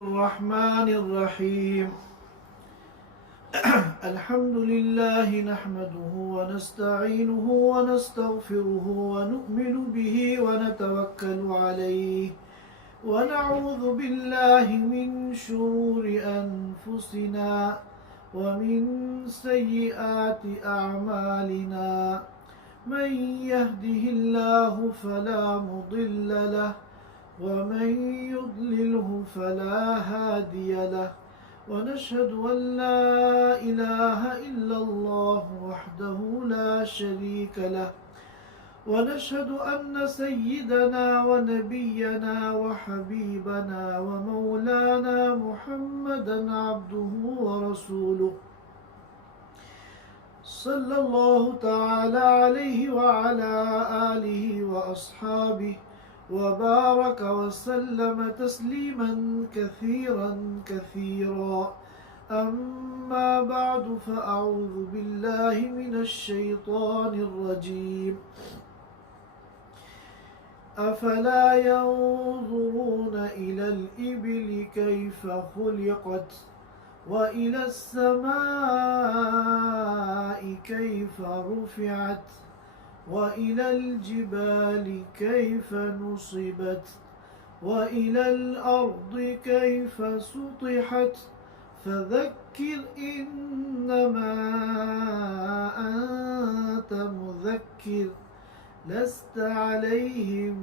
الرحمن الرحيم الحمد لله نحمده ونستعينه ونستغفره ونؤمن به ونتوكل عليه ونعوذ بالله من شرور أنفسنا ومن سيئات أعمالنا من يهده الله فلا مضل له ومن يضلله فلا هادي له ونشهد أن لا إله إلا الله وحده لا شريك له ونشهد أن سيدنا ونبينا وحبيبنا ومولانا محمدا عبده ورسوله صلى الله تعالى عليه وعلى آله وأصحابه وبارك وسلم تسليما كثيرا كثيرا أما بعد فأعوذ بالله من الشيطان الرجيم أفلا ينظرون إلى الإبل كيف خلقت وإلى السماء كيف رفعت وإلى الجبال كيف نصبت وإلى الأرض كيف سطحت فذكر إنما أنت مذكر لست عليهم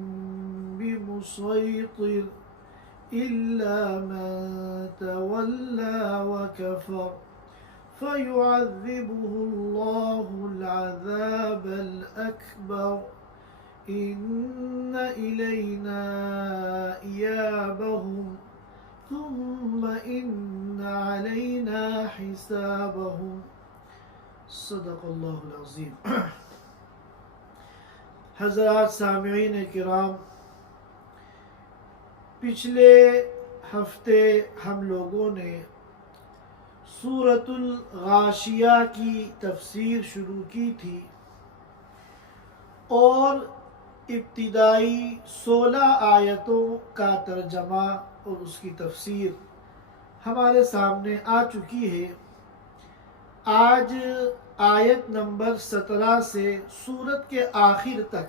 بمسيطر إلا من تولى وكفر فيعذبه الله العذاب الأكبر إن إلينا إيابهم ثم إن علينا حسابهم صدق اللہ العظیم۔ حضرات سامعین کرام، پچھلے ہفتے ہم لوگوں نے سورۃ الغاشیہ کی تفسیر شروع کی تھی اور ابتدائی 16 آیتوں کا ترجمہ اور اس کی تفسیر ہمارے سامنے آ چکی ہے۔ آج آیت نمبر 17 سے سورت کے آخر تک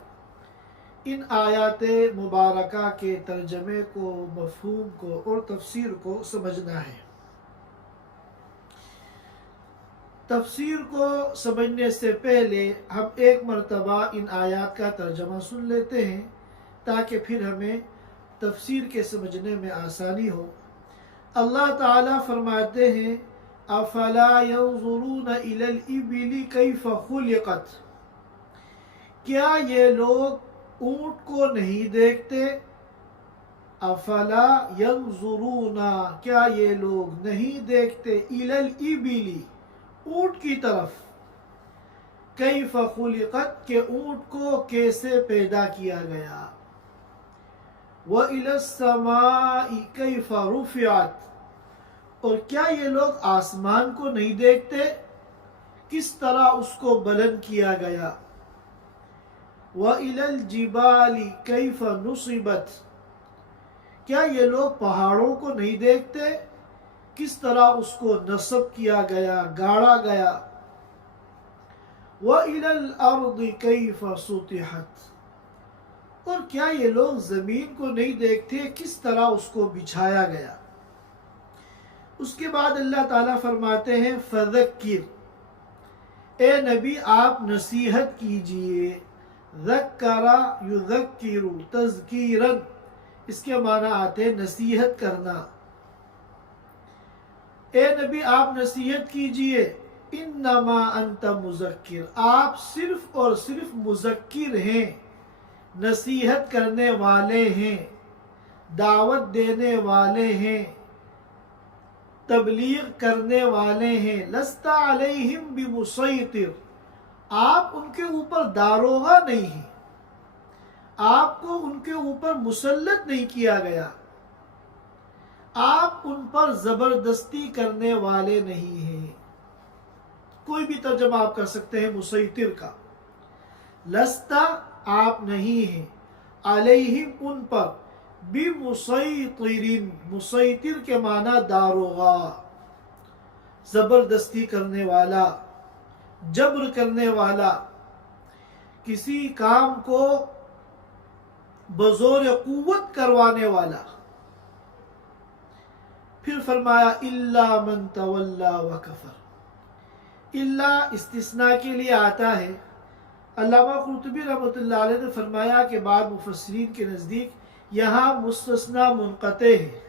ان آیات مبارکہ کے ترجمے کو، مفہوم کو اور تفسیر کو سمجھنا ہے۔ تفسیر کو سمجھنے سے پہلے ہم ایک مرتبہ ان آیات کا ترجمہ سن لیتے ہیں تاکہ پھر ہمیں تفسیر کے سمجھنے میں آسانی ہو۔ اللہ تعالیٰ فرماتے ہیں افلا ينظرون الى الابل كيف خلقت، کیا یہ لوگ اونٹ کو نہیں دیکھتے؟ افلا ينظرون، کیا یہ لوگ نہیں دیکھتے الى الابل، اونٹ کی طرف، کیف خلقت، کہ اونٹ کو کیسے پیدا کیا گیا، وَإِلَى السَّمَاءِ كَيْفَ رُفِعَتْ، اور کیا یہ لوگ آسمان کو نہیں دیکھتے کس طرح اس کو بلند کیا گیا، وَإِلَى الْجِبَالِ كَيْفَ نُصِبَتْ، کیا یہ لوگ پہاڑوں کو نہیں دیکھتے کس طرح اس کو نصب کیا گیا، گاڑا گیا، وَإِلَى الْأَرْضِ كَيْفَ سُطِحَتْ، اور کیا یہ لوگ زمین کو نہیں دیکھتے کس طرح اس کو بچھایا گیا۔ اس کے بعد اللہ تعالیٰ فرماتے ہیں فَذَكِّرْ، اے نبی آپ نصیحت کیجئے، ذَكَّرَ يُذَكِّرُ تَذْكِيرًا، اس کے معنی آتے ہیں نصیحت کرنا۔ اے نبی آپ نصیحت کیجئے، انما انت مذکر، آپ صرف اور صرف مذکر ہیں، نصیحت کرنے والے ہیں، دعوت دینے والے ہیں، تبلیغ کرنے والے ہیں، لست علیہم بمسیطر، آپ ان کے اوپر داروغہ نہیں ہیں، آپ کو ان کے اوپر مسلط نہیں کیا گیا، آپ ان پر زبردستی کرنے والے نہیں ہیں۔ کوئی بھی ترجمہ آپ کر سکتے ہیں مسیطر کا۔ لستا آپ نہیں ہیں، علیہم ان پر، बिमुसैतिरिन, मुसैतिर के माना दारोगा, जबरदस्ती करने वाला, जबर करने वाला, किसी काम को बजोर कुव्वत करवाने वाला। फिर फरमाया इल्ला मन तवल्ला व कफर। इल्ला इस्तिस्ना के लिए आता है। अल्लामा कुर्तुबी रहमतुल्लाह अलैह ने फरमाया कि बाद मुफस्सिरीन के नज़दीक यहाँ मुस्तस्ना मुनक़ते है।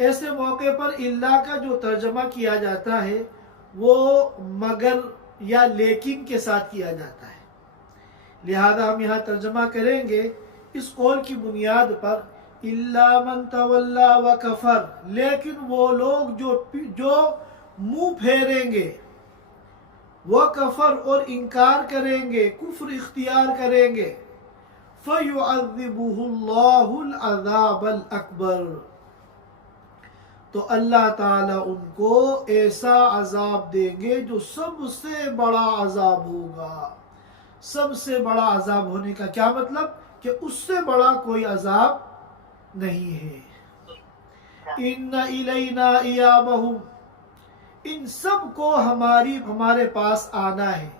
ऐसे मौके पर इल्ला का जो तर्जमा किया जाता है वो मगर या लेकिन के साथ किया जाता है। लिहाजा हम यहाँ तर्जमा करेंगे इस कौल की बुनियाद पर इल्ला मन तवल्ला व कफर, लेकिन वो लोग जो मुंह फेरेंगे, व कफर और इनकार करेंगे, कुफ्र इख्तियार करेंगे, फ़युअज़्ज़िबुहुल्लाहुल अज़ाबल अकबर, तो अल्लाह ताला उनको ऐसा अजाब देंगे जो सबसे बड़ा अजाब होगा। सबसे बड़ा अजाब होने का क्या मतलब कि उससे बड़ा कोई अजाब नहीं है। इन्ना इलैना इयाबहुम, इन सब को हमारे पास आना है।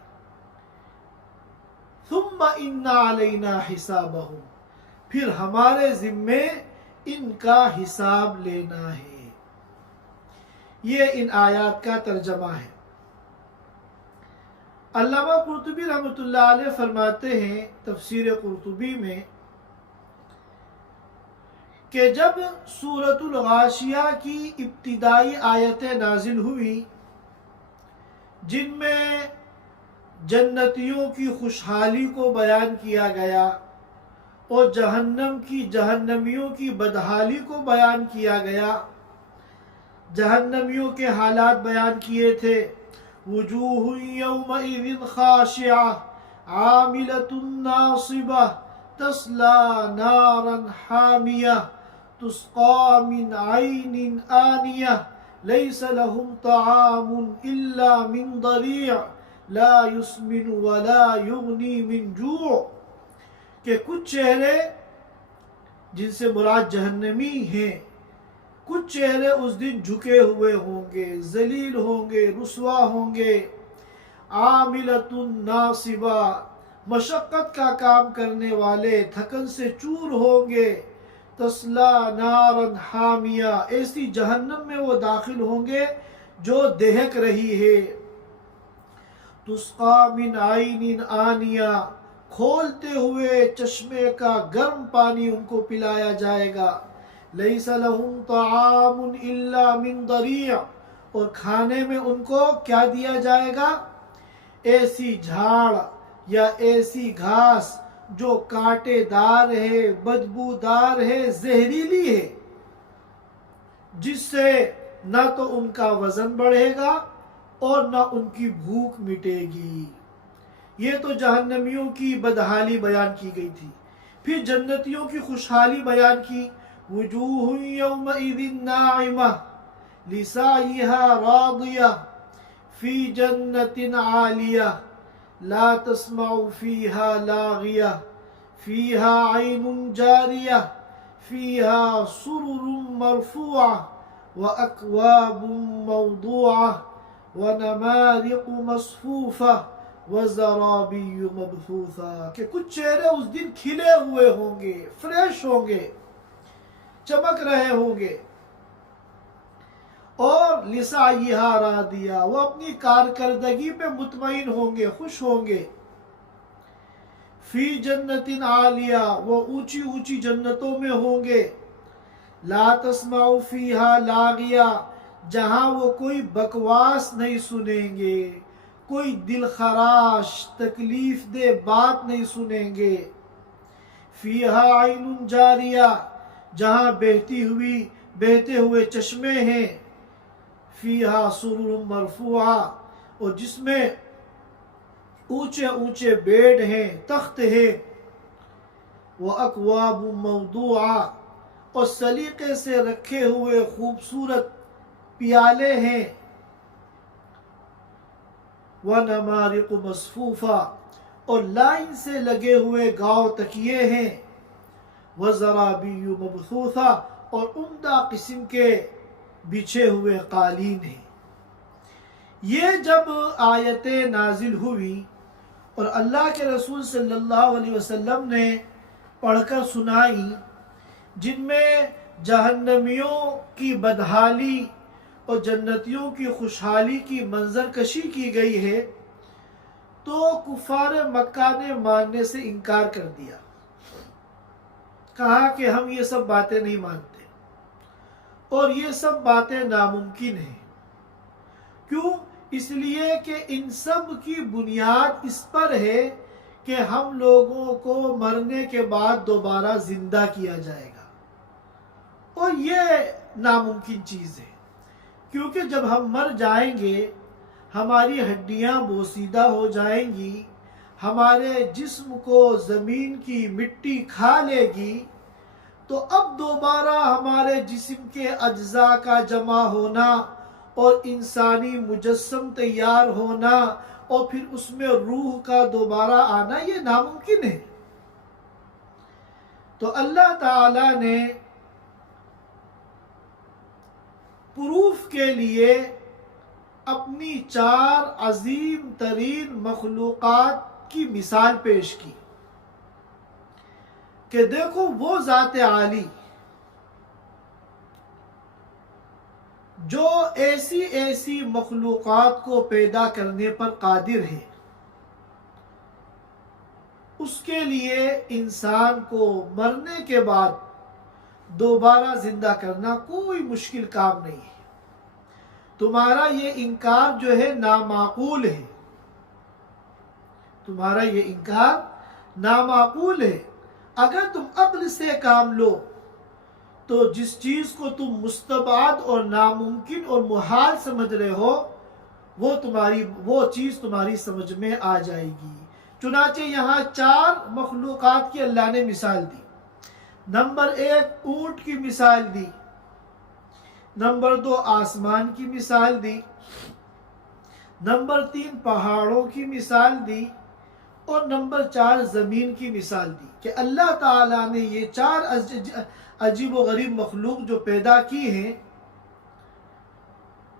थुम्मा इन्ना अलैना हिसाबहुम, फिर हमारे जिम्मे इनका हिसाब लेना है। ये इन आयात का तर्जमा है। अल्लामा कुर्तुबी रहमतुल्लाह अलैह फरमाते हैं तफसीर कुर्तुबी में कि जब सूरतुल गाशिया की इब्तिदाई आयतें नाजिल हुई जिनमें जन्नतियों की खुशहाली को बयान किया गया और जहन्नमियों की बदहाली को बयान किया गया, जहन्नमियों के हालात बयान किए थे। वुजूहु यौमइज़िन खाशिआ आमिलतुन नासिबा तस्ला नारन हामिया तुस्का मिन आइनिन आनिया लैसा लहुम तआमुन इल्ला मिन दरीअ ला युस्मिनु वला युगनी मिन जू', के कुछ चेहरे जिनसे मुराद जहन्नमी हैं, कुछ चेहरे उस दिन झुके हुए होंगे, जलील होंगे, रुसवा होंगे। आमिलतुन नासिबा, मशक्क़त का काम करने वाले, थकन से चूर होंगे। तस्ला नारन हामिया, ऐसी जहन्नम में वो दाखिल होंगे जो दहक रही है। तुस्का मिन आइनिन आनिया, खोलते हुए चश्मे का गर्म पानी उनको पिलाया जाएगा। लैसा लहुम तआमुन इल्ला मिन दरीअ, और खाने में उनको क्या दिया जाएगा? ऐसी झाड़ या ऐसी घास जो कांटेदार है, बदबूदार है, जहरीली है, जिससे न तो उनका वजन बढ़ेगा और न उनकी भूख मिटेगी। ये तो जहन्नमियों की बदहाली बयान की गई थी। फिर जन्नतियों की खुशहाली बयान की। वुजूहु यौमइज़िन नाइमा लिसाइहा रादिया फी जन्नतिन आलिया ला तस्माउ फीहा लागिया फीहा ऐनुन जारिया फीहा सुरुरुम मरफूआ व अक्वाबुम मौदूआ व नमारिक़ु मस्फूफा व ज़राबिय्यु मबसूसा, कि कुछ चेहरे उस दिन खिले हुए होंगे, फ्रेश होंगे, चमक रहे होंगे। और लिसाइहा रादिया, वो अपनी कारकर्दगी पे मुतमईन होंगे, खुश होंगे। फी जन्नतिन आलिया, वो ऊंची ऊंची जन्नतों में होंगे। ला तस्माउ फीहा लागिया, जहां वो कोई बकवास नहीं सुनेंगे, कोई दिल खराश तकलीफ दे बात नहीं सुनेंगे। फीहा ऐनुन जारिया, जहां बहते हुए चश्मे हैं। फीहा सुरुरुम मरफूआ, और जिसमें ऊंचे ऊंचे बेड हैं, तख्त हैं। व अक्वाब मौदूआ, और सलीके से रखे हुए खूबसूरत प्याले हैं। व नमारिक़ मसफूफा, और लाइन से लगे हुए गाँव तकिए हैं। वज़राबिय्यु मबसूसा, और उम्दा किस्म के बिछे हुए कालीन हैं। ये जब आयतें नाजिल हुई और अल्लाह के रसूल सल्लल्लाहु अलैहि वसल्लम ने पढ़कर सुनाई, जिनमें जहन्नमियों की बदहाली और जन्नतियों की खुशहाली की मंजर कशी की गई है, तो कुफार मक्का ने मानने से इनकार कर दिया। कहा कि हम ये सब बातें नहीं मानते और ये सब बातें नामुमकिन हैं। क्यों? इसलिए कि इन सब की बुनियाद इस पर है कि हम लोगों को मरने के बाद दोबारा जिंदा किया जाएगा, और ये नामुमकिन चीज़ है। क्योंकि जब हम मर जाएंगे हमारी हड्डियां बोसीदा हो जाएंगी, हमारे जिस्म को ज़मीन की मिट्टी खा लेगी, तो अब दोबारा हमारे जिस्म के अज्जा का जमा होना और इंसानी मुजस्सम तैयार होना और फिर उसमें रूह का दोबारा आना, ये नामुमकिन है। तो अल्लाह ताला ने प्रूफ के लिए अपनी 4 अजीम तरीन मखलूक़ात की मिसाल पेश की कि देखो वो ज़ात आली जो ऐसी ऐसी मखलूक़ात को पैदा करने पर कादिर है, उसके लिए इंसान को मरने के बाद दोबारा जिंदा करना कोई मुश्किल काम नहीं है। तुम्हारा ये इनकार जो है नामाकूल है, तुम्हारा ये इनकार नामाकूल है। अगर तुम अक्ल से काम लो तो जिस चीज को तुम मुस्तबाद और नामुमकिन और मुहाल समझ रहे हो वो चीज तुम्हारी समझ में आ जाएगी। चुनाचे यहाँ 4 मखलूक़ात की अल्लाह ने मिसाल दी। नंबर 1 ऊंट की मिसाल दी, नंबर 2 आसमान की मिसाल दी, नंबर 3 पहाड़ों की मिसाल दी, और नंबर 4 ज़मीन की मिसाल दी कि अल्लाह ताला ने ये 4 अजीब व गरीब मखलूक जो पैदा की हैं,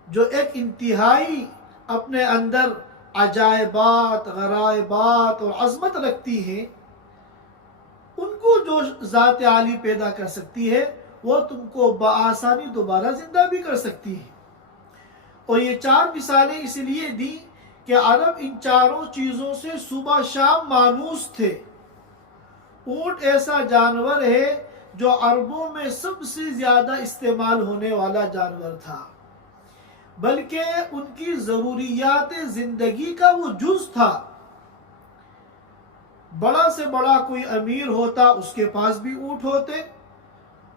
जो एक इंतहाई अपने अंदर अजायबात, गरायबात और अज़मत रखती हैं, उनको जो ज़ात आली पैदा कर सकती है वो तुमको बआसानी दोबारा जिंदा भी कर सकती है। और ये 4 मिसालें इसलिए दी कि अरब इन चारों चीज़ों से सुबह शाम मानूस थे। ऊंट ऐसा जानवर है जो अरबों में सबसे ज़्यादा इस्तेमाल होने वाला जानवर था, बल्कि उनकी ज़रूरियात ज़िंदगी का वो जुज़ था। बड़ा से बड़ा कोई अमीर होता उसके पास भी ऊंट होते,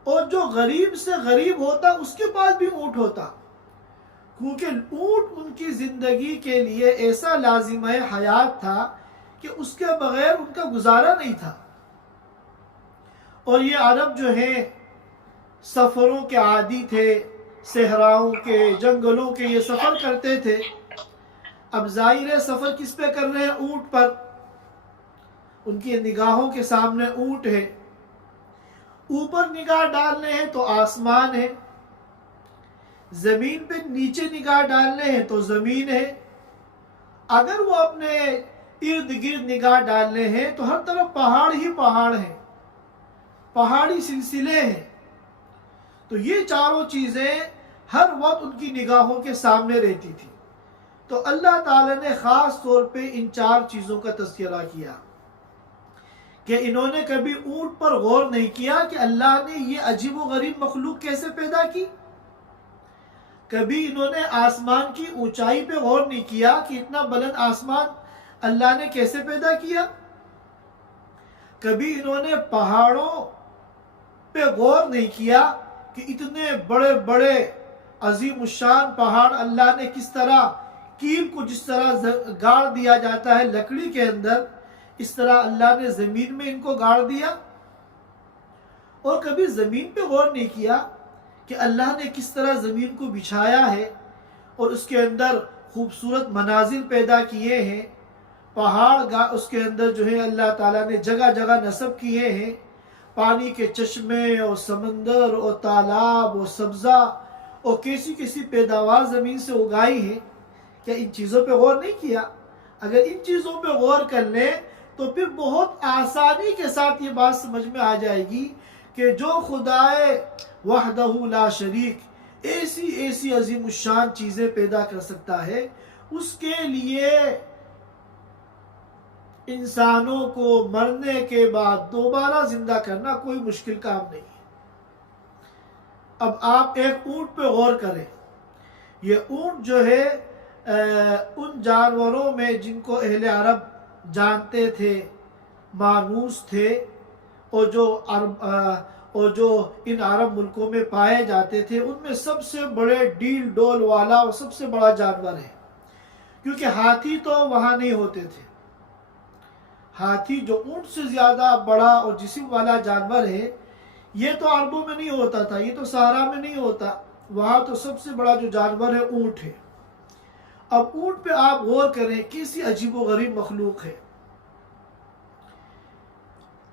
और जो गरीब से गरीब होता उसके पास भी ऊंट होता, क्योंकि ऊंट उनकी ज़िंदगी के लिए ऐसा लाजिम हयात था कि उसके बगैर उनका गुजारा नहीं था। और ये अरब जो हैं सफ़रों के आदी थे, सहराओं के, जंगलों के ये सफ़र करते थे। अब ज़ाहिर है सफ़र किस पे कर रहे हैं? ऊंट पर। उनकी निगाहों के सामने ऊंट है, ऊपर निगाह डालने हैं तो आसमान है, ज़मीन पे नीचे निगाह डालने हैं तो ज़मीन है। अगर वो अपने इर्द गिर्द निगाह डालने हैं तो हर तरफ पहाड़ ही पहाड़ हैं, पहाड़ी सिलसिले हैं। तो ये चारों चीज़ें हर वक्त उनकी निगाहों के सामने रहती थी। तो अल्लाह ताला ने ख़ास तौर पे इन 4 चीज़ों का तज़किरा किया कि इन्होंने कभी ऊंट पर गौर नहीं किया कि अल्लाह ने ये अजीब व गरीब मखलूक कैसे पैदा की। कभी इन्होंने आसमान की ऊंचाई पे गौर नहीं किया कि इतना बुलंद आसमान अल्लाह ने कैसे पैदा किया। कभी इन्होंने पहाड़ों पे गौर नहीं किया कि इतने बड़े बड़े अजीम शान पहाड़ अल्लाह ने किस तरह, कील को जिस तरह गाड़ दिया जाता है लकड़ी के अंदर, इस तरह अल्लाह ने ज़मीन में इनको गाड़ दिया। और कभी ज़मीन पे गौर नहीं किया कि अल्लाह ने किस तरह ज़मीन को बिछाया है और उसके अंदर खूबसूरत मनाजिल पैदा किए हैं। पहाड़ उसके अंदर जो है अल्लाह ताला ने जगह जगह नस्ब किए हैं, पानी के चश्मे और समंदर और तालाब और सब्ज़ा और कैसी कैसी पैदावार ज़मीन से उगाई है, क्या इन चीज़ों पे गौर नहीं किया? अगर इन चीज़ों पे गौर कर लें तो फिर बहुत आसानी के साथ ये बात समझ में आ जाएगी कि जो खुदाए वहदहू ला शरीक ऐसी ऐसी अजीमुशान चीज़ें पैदा कर सकता है, उसके लिए इंसानों को मरने के बाद दोबारा जिंदा करना कोई मुश्किल काम नहीं है। अब आप एक ऊंट पे गौर करें। ये ऊंट जो है उन जानवरों में जिनको अहले अरब जानते थे, मानूस थे, और जो इन अरब मुल्कों में पाए जाते थे, उनमें सबसे बड़े डील डोल वाला और सबसे बड़ा जानवर है। क्योंकि हाथी तो वहाँ नहीं होते थे। हाथी जो ऊंट से ज़्यादा बड़ा और जिस्म वाला जानवर है, ये तो अरबों में नहीं होता था, ये तो सहारा में नहीं होता। वहाँ तो सबसे बड़ा जो जानवर है ऊंट है। अब ऊंट पे आप गौर करें, कैसी अजीबोगरीब मखलूक है।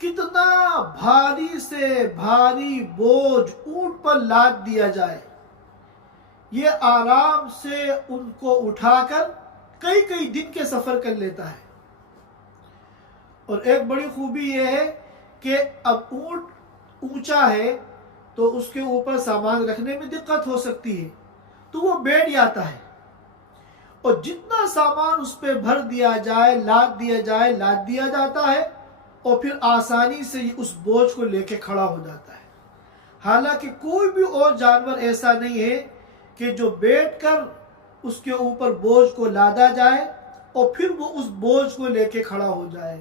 कितना भारी से भारी बोझ ऊंट पर लाद दिया जाए, ये आराम से उनको उठाकर कई कई दिन के सफ़र कर लेता है। और एक बड़ी खूबी यह है कि अब ऊंट ऊंचा है तो उसके ऊपर सामान रखने में दिक्कत हो सकती है, तो वो बैठ जाता है और जितना सामान उस पर भर दिया जाए, लाद दिया जाता है और फिर आसानी से उस बोझ को लेके खड़ा हो जाता है। हालांकि कोई भी और जानवर ऐसा नहीं है कि जो बैठकर उसके ऊपर बोझ को लादा जाए और फिर वो उस बोझ को लेके खड़ा हो जाए।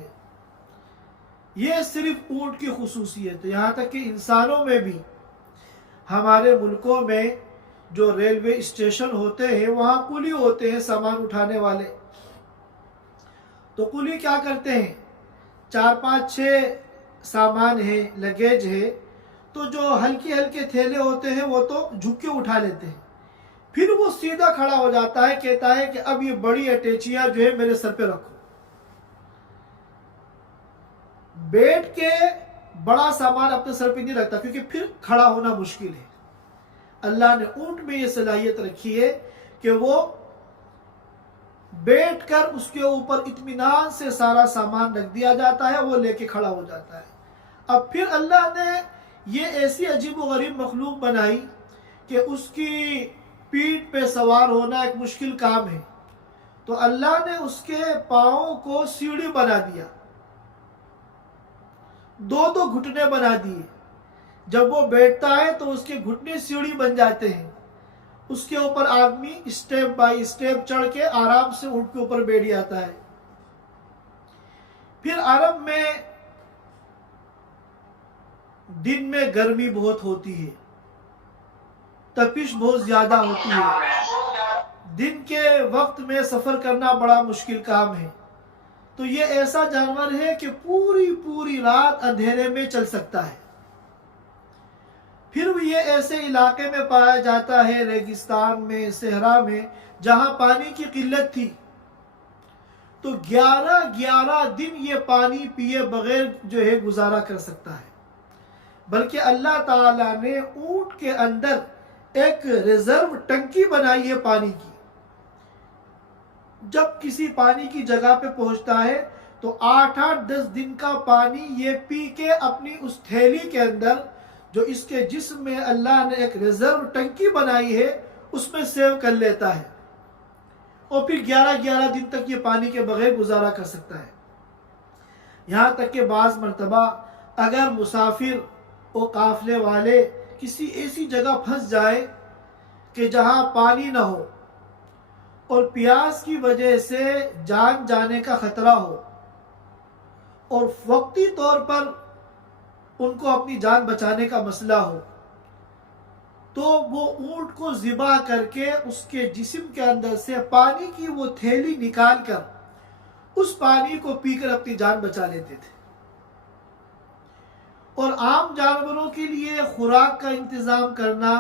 ये सिर्फ ऊंट की खुसूसियत है। यहाँ तक कि इंसानों में भी, हमारे मुल्कों में जो रेलवे स्टेशन होते हैं वहाँ कुली होते हैं सामान उठाने वाले। तो कुली क्या करते हैं, 4-5-6 सामान है, लगेज है, तो जो हल्के हल्के थैले होते हैं वो तो झुक के उठा लेते हैं। फिर वो सीधा खड़ा हो जाता है, कहता है कि अब ये बड़ी अटैचियाँ जो है मेरे सर पे रखो। बैठ के बड़ा सामान अपने सर पे नहीं रखता, क्योंकि फिर खड़ा होना मुश्किल है। अल्लाह ने ऊंट में ये सलाहियत रखी है कि वो बैठकर उसके ऊपर इत्मीनान से सारा सामान रख दिया जाता है, वो लेके खड़ा हो जाता है। अब फिर अल्लाह ने ये ऐसी अजीब व गरीब मखलूक बनाई कि उसकी पीठ पे सवार होना एक मुश्किल काम है। तो अल्लाह ने उसके पाँव को सीढ़ी बना दिया, 2-2 घुटने बना दिए। जब वो बैठता है तो उसके घुटने सीढ़ी बन जाते हैं। उसके ऊपर आदमी स्टेप बाय स्टेप चढ़ के आराम से ऊंट के ऊपर बैठ जाता है। फिर अरब में दिन में गर्मी बहुत होती है, तपिश बहुत ज्यादा होती है, दिन के वक्त में सफर करना बड़ा मुश्किल काम है। तो ये ऐसा जानवर है कि पूरी पूरी रात अंधेरे में चल सकता है। फिर ये ऐसे इलाके में पाया जाता है, रेगिस्तान में, सहरा में, जहां पानी की किल्लत थी। तो 11-11 दिन ये पानी पिए बगैर जो है गुजारा कर सकता है। बल्कि अल्लाह ताला ने ऊंट के अंदर एक रिजर्व टंकी बनाई है पानी की। जब किसी पानी की जगह पे पहुंचता है तो 8-10 दिन का पानी ये पी के अपनी उस थैली के अंदर, जो इसके जिस्म में अल्लाह ने एक रिजर्व टंकी बनाई है, उसमें सेव कर लेता है और फिर 11-11 दिन तक ये पानी के बगैर गुजारा कर सकता है। यहाँ तक कि बाज़ मरतबा अगर मुसाफिर और काफले वाले किसी ऐसी जगह फंस जाए कि जहाँ पानी ना हो और प्यास की वजह से जान जाने का खतरा हो और वक्ती तौर पर उनको अपनी जान बचाने का मसला हो, तो वो ऊंट को ज़िबा करके उसके जिस्म के अंदर से पानी की वो थैली निकाल कर उस पानी को पीकर अपनी जान बचा लेते थे। और आम जानवरों के लिए खुराक का इंतज़ाम करना,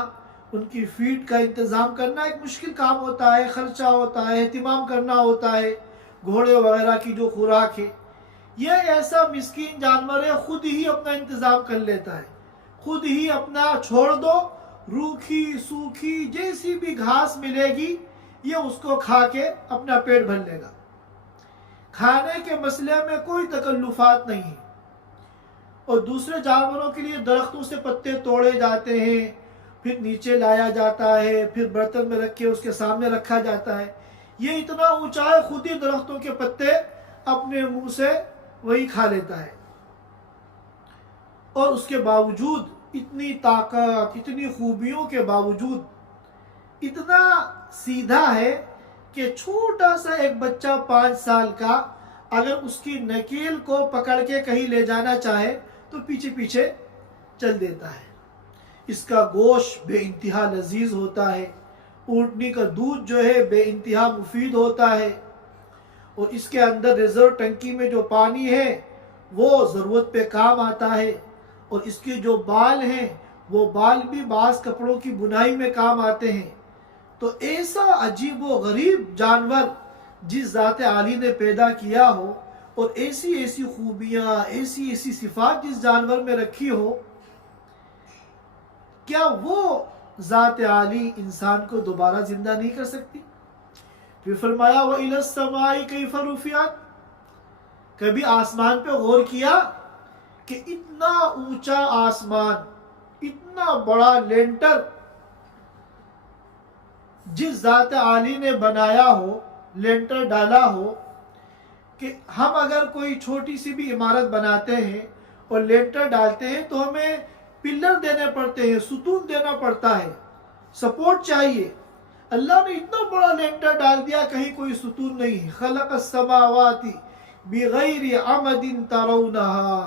उनकी फीड का इंतज़ाम करना एक मुश्किल काम होता है, ख़र्चा होता है, एहतिमाम करना होता है। घोड़े वगैरह की जो खुराक है ये ऐसा मिस्कीन जानवर है, खुद ही अपना इंतजाम कर लेता है, खुद ही अपना छोड़ दो, रूखी सूखी जैसी भी घास मिलेगी ये उसको खा के अपना पेट भर लेगा। खाने के मसले में कोई तकल्लुफात नहीं है। और दूसरे जानवरों के लिए दरख्तों से पत्ते तोड़े जाते हैं, फिर नीचे लाया जाता है, फिर बर्तन में रख के उसके सामने रखा जाता है। ये इतना ऊंचा है, खुद ही दरख्तों के पत्ते अपने मुंह से वही खा लेता है। और उसके बावजूद इतनी ताकत, इतनी खूबियों के बावजूद इतना सीधा है कि छोटा सा एक बच्चा 5 साल का अगर उसकी नकेल को पकड़ के कहीं ले जाना चाहे तो पीछे पीछे चल देता है। इसका गोश्त बेइंतहा लजीज होता है, ऊँटनी का दूध जो है बेइंतहा मुफीद होता है, और इसके अंदर रिजर्व टंकी में जो पानी है वो ज़रूरत पे काम आता है, और इसके जो बाल हैं वो बाल भी बाज़ कपड़ों की बुनाई में काम आते हैं। तो ऐसा अजीब व गरीब जानवर जिस ज़ात आली ने पैदा किया हो, और ऐसी ऐसी खूबियाँ, ऐसी ऐसी सिफात जिस जानवर में रखी हो, क्या वो ज़ात आली इंसान को दोबारा जिंदा नहीं कर सकती? फिर फरमाया व इलस समाई कैफ रुफियत, कभी आसमान पे गौर किया कि इतना ऊंचा आसमान, इतना बड़ा लेंटर जिस ज़ात आली ने बनाया हो, लेंटर डाला हो, कि हम अगर कोई छोटी सी भी इमारत बनाते हैं और लेंटर डालते हैं तो हमें पिलर देने पड़ते हैं, सुतून देना पड़ता है, सपोर्ट चाहिए। अल्लाह ने इतना बड़ा लेंटर डाल दिया, कहीं कोई सुतून नहीं है। खलक़स समावाति बिगैरि अमदिन तरौनहा,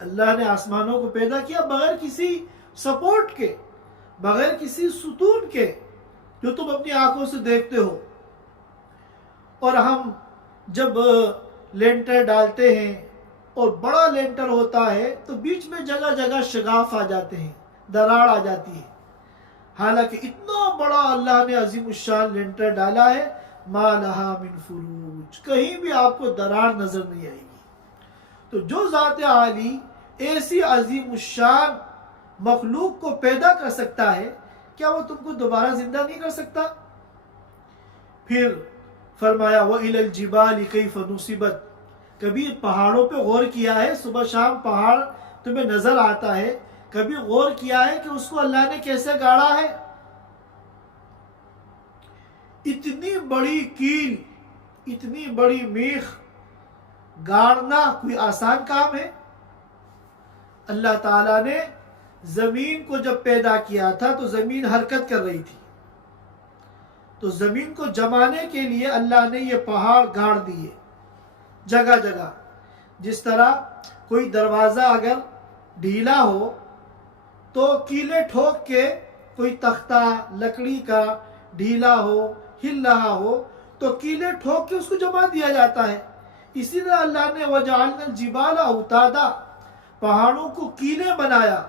अल्लाह ने आसमानों को पैदा किया बगैर किसी सपोर्ट के, बगैर किसी सुतून के, जो तुम अपनी आंखों से देखते हो। और हम जब लेंटर डालते हैं और बड़ा लेंटर होता है तो बीच में जगह जगह शगाफ आ जाते हैं, दरार आ जाती है। हालांकि इतना बड़ा अल्लाह ने अजीमुश्शान लेंटर डाला है, मा लहा मिन फुरूज, कहीं भी आपको दरार नजर नहीं आएगी। तो जो ज़ात आली ऐसी अजीमुश्शान मखलूक को पैदा कर सकता है, क्या वो तुमको दोबारा जिंदा नहीं कर सकता? फिर फरमाया व इलल जिबाली कैफ नुसिबत, कभी पहाड़ों पे गौर किया है? सुबह शाम पहाड़ तुम्हें नजर आता है, कभी गौर किया है कि उसको अल्लाह ने कैसे गाड़ा है? इतनी बड़ी कील, इतनी बड़ी मीख गाड़ना कोई आसान काम है? अल्लाह ताला ने जमीन को जब पैदा किया था तो जमीन हरकत कर रही थी, तो जमीन को जमाने के लिए अल्लाह ने ये पहाड़ गाड़ दिए जगह जगह। जिस तरह कोई दरवाज़ा अगर ढीला हो तो कीले ठोक के, कोई तख्ता लकड़ी का ढीला हो, हिल रहा हो, तो कीले ठोक के उसको जमा दिया जाता है। इसी तरह अल्लाह ने वजअलनल जिबाला औतादा, पहाड़ों को कीले बनाया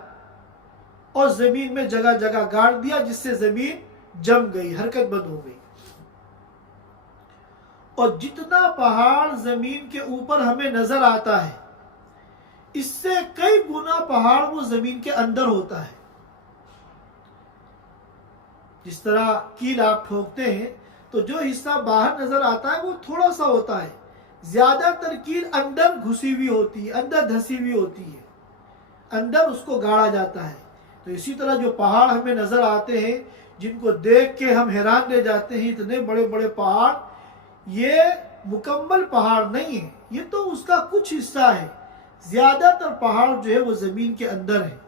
और ज़मीन में जगह जगह गाड़ दिया, जिससे ज़मीन जम गई, हरकत बंद हो गई। और जितना पहाड़ ज़मीन के ऊपर हमें नजर आता है, इससे कई गुना पहाड़ वो ज़मीन के अंदर होता है। जिस तरह कील आप ठोकते हैं तो जो हिस्सा बाहर नजर आता है वो थोड़ा सा होता है, ज्यादातर कील अंदर घुसी हुई होती है, अंदर धसी हुई होती है, अंदर उसको गाड़ा जाता है। तो इसी तरह जो पहाड़ हमें नजर आते हैं, जिनको देख के हम हैरान रह जाते हैं, इतने बड़े बड़े पहाड़, ये मुकम्मल पहाड़ नहीं है, ये तो उसका कुछ हिस्सा है। ज्यादातर पहाड़ जो है वो जमीन के अंदर है।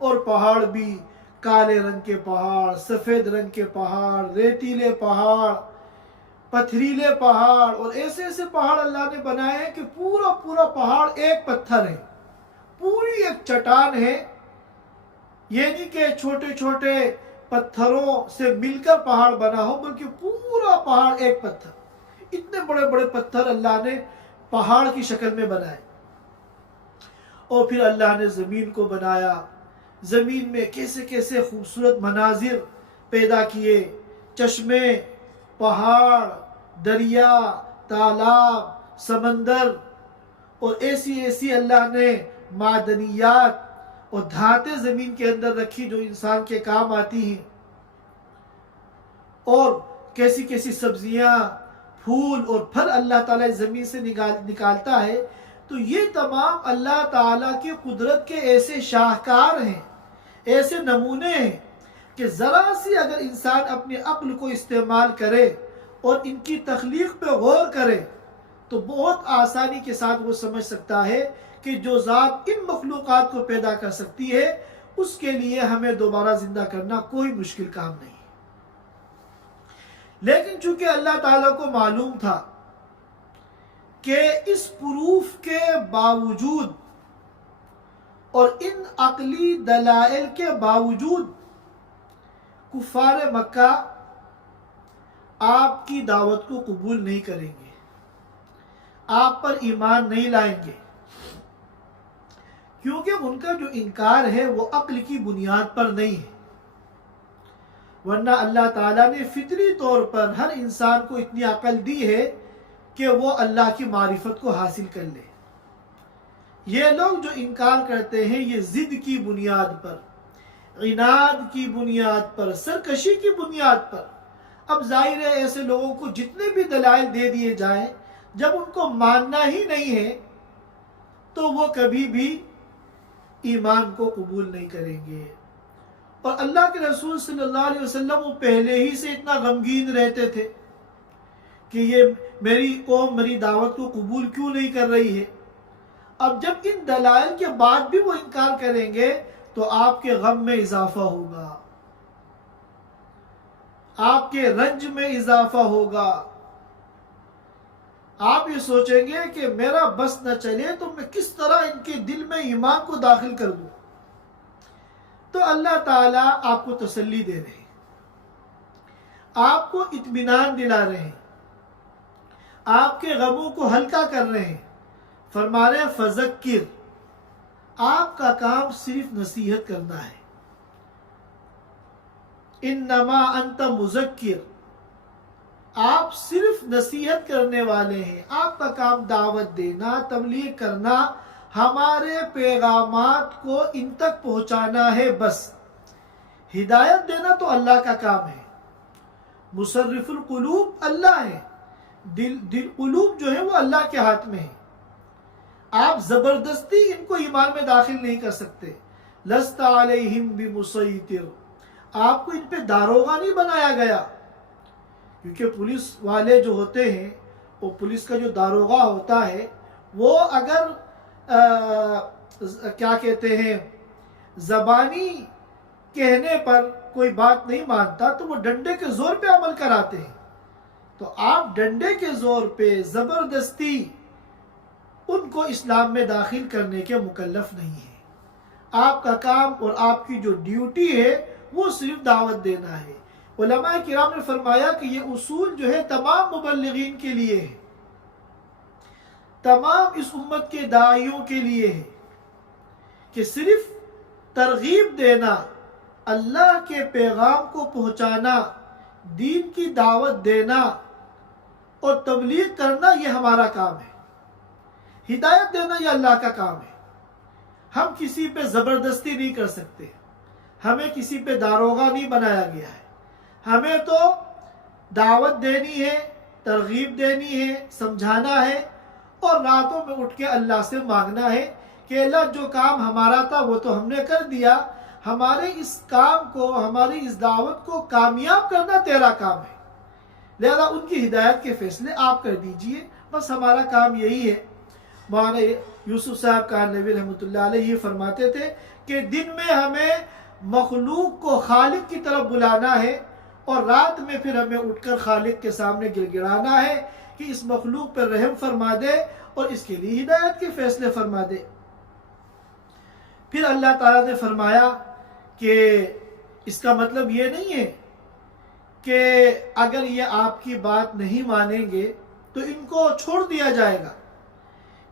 और पहाड़ भी काले रंग के पहाड़, सफेद रंग के पहाड़, रेतीले पहाड़, पथरीले पहाड़, और ऐसे ऐसे पहाड़ अल्लाह ने बनाए हैं कि पूरा पूरा पहाड़ एक पत्थर है, पूरी एक चट्टान है। ये नहीं कि छोटे छोटे पत्थरों से मिलकर पहाड़ बना हो, बल्कि पूरा पहाड़ एक पत्थर। इतने बड़े बड़े पत्थर अल्लाह ने पहाड़ की शक्ल में बनाए। और फिर अल्लाह ने ज़मीन को बनाया, ज़मीन में कैसे कैसे खूबसूरत मनाजिर पैदा किए, चश्मे, पहाड़, दरिया, तालाब, समंदर, اور ایسی ایسی اللہ نے معدنیات اور دھاتیں زمین کے اندر رکھی جو انسان کے کام آتی ہیں، اور کیسی کیسی سبزیاں، پھول اور پھل اللہ تعالیٰ زمین سے نکالتا ہے، تو یہ تمام اللہ تعالیٰ کی قدرت کے ایسے شاہکار ہیں، ایسے نمونے ہیں کہ ذرا سی اگر انسان اپنی عقل کو استعمال کرے اور ان کی تخلیق پہ غور کرے تو بہت آسانی کے ساتھ وہ سمجھ سکتا ہے کہ جو ذات ان مخلوقات کو پیدا کر سکتی ہے اس کے لیے ہمیں دوبارہ زندہ کرنا کوئی مشکل کام نہیں۔ لیکن چونکہ اللہ تعالیٰ کو معلوم تھا کہ اس پروف کے باوجود اور ان عقلی دلائل کے باوجود کفار مکہ آپ کی دعوت کو قبول نہیں کریں گے، آپ پر ایمان نہیں لائیں گے، کیونکہ ان کا جو انکار ہے وہ عقل کی بنیاد پر نہیں ہے، ورنہ اللہ تعالیٰ نے فطری طور پر ہر انسان کو اتنی عقل دی ہے کہ وہ اللہ کی معرفت کو حاصل کر لے۔ یہ لوگ جو انکار کرتے ہیں یہ ضد کی بنیاد پر، عناد کی بنیاد پر، سرکشی کی بنیاد پر۔ اب ظاہر ہے ایسے لوگوں کو جتنے بھی دلائل دے دیے جائیں، جب ان کو ماننا ہی نہیں ہے تو وہ کبھی بھی ایمان کو قبول نہیں کریں گے۔ اور اللہ کے رسول صلی اللہ علیہ وسلم وہ پہلے ہی سے اتنا غمگین رہتے تھے کہ یہ میری قوم میری دعوت کو قبول کیوں نہیں کر رہی ہے۔ اب جب ان دلائل کے بعد بھی وہ انکار کریں گے تو آپ کے غم میں اضافہ ہوگا، آپ کے رنج میں اضافہ ہوگا، آپ یہ سوچیں گے کہ میرا بس نہ چلے تو میں کس طرح ان کے دل میں ایمان کو داخل کر دوں۔ تو اللہ تعالیٰ آپ کو تسلی دے رہے ہیں، آپ کو اطمینان دلا رہے ہیں، آپ کے غموں کو ہلکا کر رہے ہیں۔ فرما رہے ہیں فذکر، آپ کا کام صرف نصیحت کرنا ہے۔ انما انت مذکر، آپ صرف نصیحت کرنے والے ہیں، آپ کا کام دعوت دینا، تبلیغ کرنا، ہمارے پیغامات کو ان تک پہنچانا ہے بس۔ ہدایت دینا تو اللہ کا کام ہے، مصرف القلوب اللہ ہے، دل قلوب جو ہے وہ اللہ کے ہاتھ میں ہے۔ آپ زبردستی ان کو ایمان میں داخل نہیں کر سکتے۔ لست علیہم بمسیطر، آپ کو ان پہ داروغہ نہیں بنایا گیا، کیونکہ پولیس والے جو ہوتے ہیں، وہ پولیس کا جو داروغہ ہوتا ہے وہ اگر کیا کہتے ہیں زبانی کہنے پر کوئی بات نہیں مانتا تو وہ ڈنڈے کے زور پہ عمل کراتے ہیں۔ تو آپ ڈنڈے کے زور پہ زبردستی ان کو اسلام میں داخل کرنے کے مکلف نہیں ہیں۔ آپ کا کام اور آپ کی جو ڈیوٹی ہے وہ صرف دعوت دینا ہے۔ علماء کرام نے فرمایا کہ یہ اصول جو ہے تمام مبلغین کے لیے ہے، تمام اس امت کے داعیوں کے لیے ہے، کہ صرف ترغیب دینا، اللہ کے پیغام کو پہنچانا، دین کی دعوت دینا اور تبلیغ کرنا یہ ہمارا کام ہے۔ ہدایت دینا یہ اللہ کا کام ہے، ہم کسی پہ زبردستی نہیں کر سکتے، ہمیں کسی پہ داروغہ نہیں بنایا گیا ہے۔ ہمیں تو دعوت دینی ہے، ترغیب دینی ہے، سمجھانا ہے، اور راتوں میں اٹھ کے اللہ سے مانگنا ہے کہ اللہ جو کام ہمارا تھا وہ تو ہم نے کر دیا، ہمارے اس کام کو، ہماری اس دعوت کو کامیاب کرنا تیرا کام ہے، لہذا ان کی ہدایت کے فیصلے آپ کر دیجئے، بس ہمارا کام یہی ہے۔ مولانا یوسف صاحب کانوی رحمۃ اللہ علیہ یہ فرماتے تھے کہ دن میں ہمیں مخلوق کو خالق کی طرف بلانا ہے، اور رات میں پھر ہمیں اٹھ کر خالق کے سامنے گڑ گڑانا ہے کہ اس مخلوق پر رحم فرما دے اور اس کے لیے ہدایت کے فیصلے فرما دے۔ پھر اللہ تعالیٰ نے فرمایا کہ اس کا مطلب یہ نہیں ہے کہ اگر یہ آپ کی بات نہیں مانیں گے تو ان کو چھوڑ دیا جائے گا،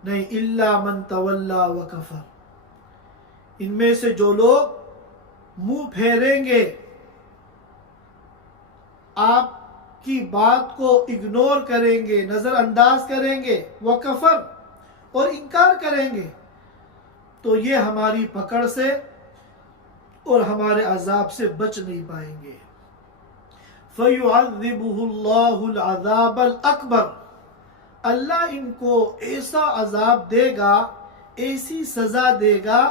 نہیں، الا من تولا وکفر، ان میں سے جو لوگ منہ پھیریں گے، آپ کی بات کو اگنور کریں گے، نظر انداز کریں گے، وکفر، اور انکار کریں گے تو یہ ہماری پکڑ سے اور ہمارے عذاب سے بچ نہیں پائیں گے. فَيُعَذِّبُهُ اللَّهُ الْعَذَابَ الْأَكْبَرَ اللہ ان کو ایسا عذاب دے گا، ایسی سزا دے گا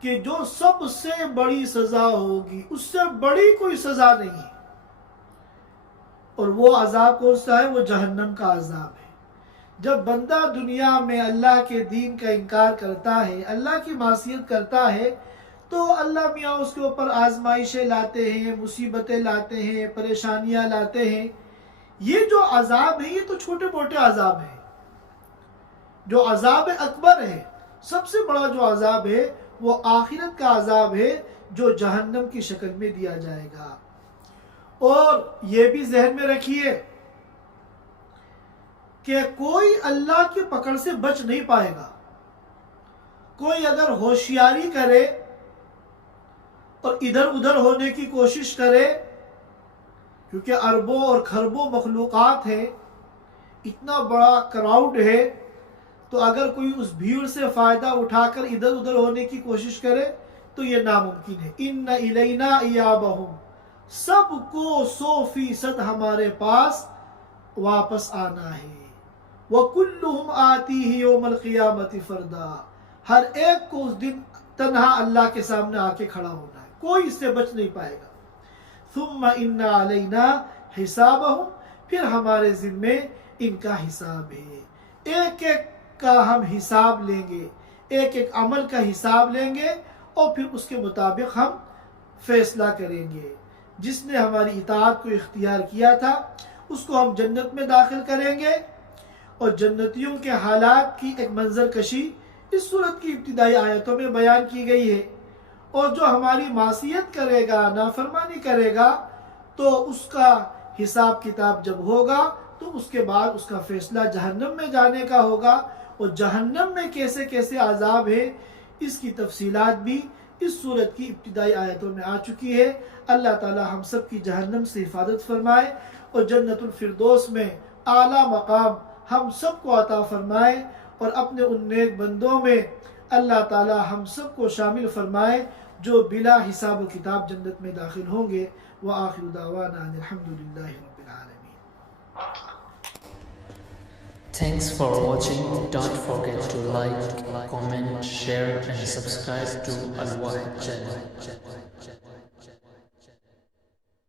کہ جو سب سے بڑی سزا ہوگی، اس سے بڑی کوئی سزا نہیں. اور وہ عذاب کون سا ہے؟ وہ جہنم کا عذاب ہے. جب بندہ دنیا میں اللہ کے دین کا انکار کرتا ہے، اللہ کی معصیت کرتا ہے، تو اللہ میاں اس کے اوپر آزمائشیں لاتے ہیں، مصیبتیں لاتے ہیں، پریشانیاں لاتے ہیں. یہ جو عذاب ہے یہ تو چھوٹے موٹے عذاب ہیں. جو عذاب اکبر ہے، سب سے بڑا جو عذاب ہے وہ آخرت کا عذاب ہے، جو جہنم کی شکل میں دیا جائے گا. اور یہ بھی ذہن میں رکھیے کہ کوئی اللہ کی پکڑ سے بچ نہیں پائے گا. کوئی اگر ہوشیاری کرے اور ادھر ادھر ہونے کی کوشش کرے، کیونکہ اربوں اور کھربوں مخلوقات ہیں، اتنا بڑا کراؤڈ ہے، تو اگر کوئی اس بھیڑ سے فائدہ اٹھا کر ادھر ادھر ہونے کی کوشش کرے تو یہ ناممکن ہے. ان الینا ایابہم، سب کو 100% ہمارے پاس واپس آنا ہے. وَكُلُّهُمْ آتِيهِ يَوْمَ الْقِيَامَةِ فَرْدًا، ہر ایک کو اس دن تنہا اللہ کے سامنے آ کے کھڑا ہونا ہے، کوئی اس سے بچ نہیں پائے گا. ثُمَّ إِنَّ عَلَيْنَا حِسَابَهُمْ، پھر ہمارے ذمے ان کا حساب ہے. ایک ایک کا ہم حساب لیں گے، ایک ایک عمل کا حساب لیں گے، اور پھر اس کے مطابق ہم فیصلہ کریں گے. جس نے ہماری اطاعت کو اختیار کیا تھا اس کو ہم جنت میں داخل کریں گے. اور جنتیوں کے حالات کی ایک منظر کشی اس سورت کی ابتدائی آیتوں میں بیان کی گئی ہے. اور جو ہماری معصیت کرے گا، نافرمانی کرے گا، تو اس کا حساب کتاب جب ہوگا تو اس کے بعد اس کا فیصلہ جہنم میں جانے کا ہوگا. اور جہنم میں کیسے کیسے عذاب ہے اس کی تفصیلات بھی اس سورت کی ابتدائی آیتوں میں آ چکی ہے. اللہ تعالی ہم سب کی جہنم سے حفاظت فرمائے اور جنت الفردوس میں اعلیٰ مقام ہم سب کو عطا فرمائے، اور اپنے ان نیک بندوں میں اللہ تعالی ہم سب کو شامل فرمائے جو بلا حساب و کتاب جنت میں داخل ہوں گے. وآخر دعوانا ان الحمدللہ رب العالمین. Thanks for watching. Don't forget to like, comment, share and subscribe to Al Wahid channel.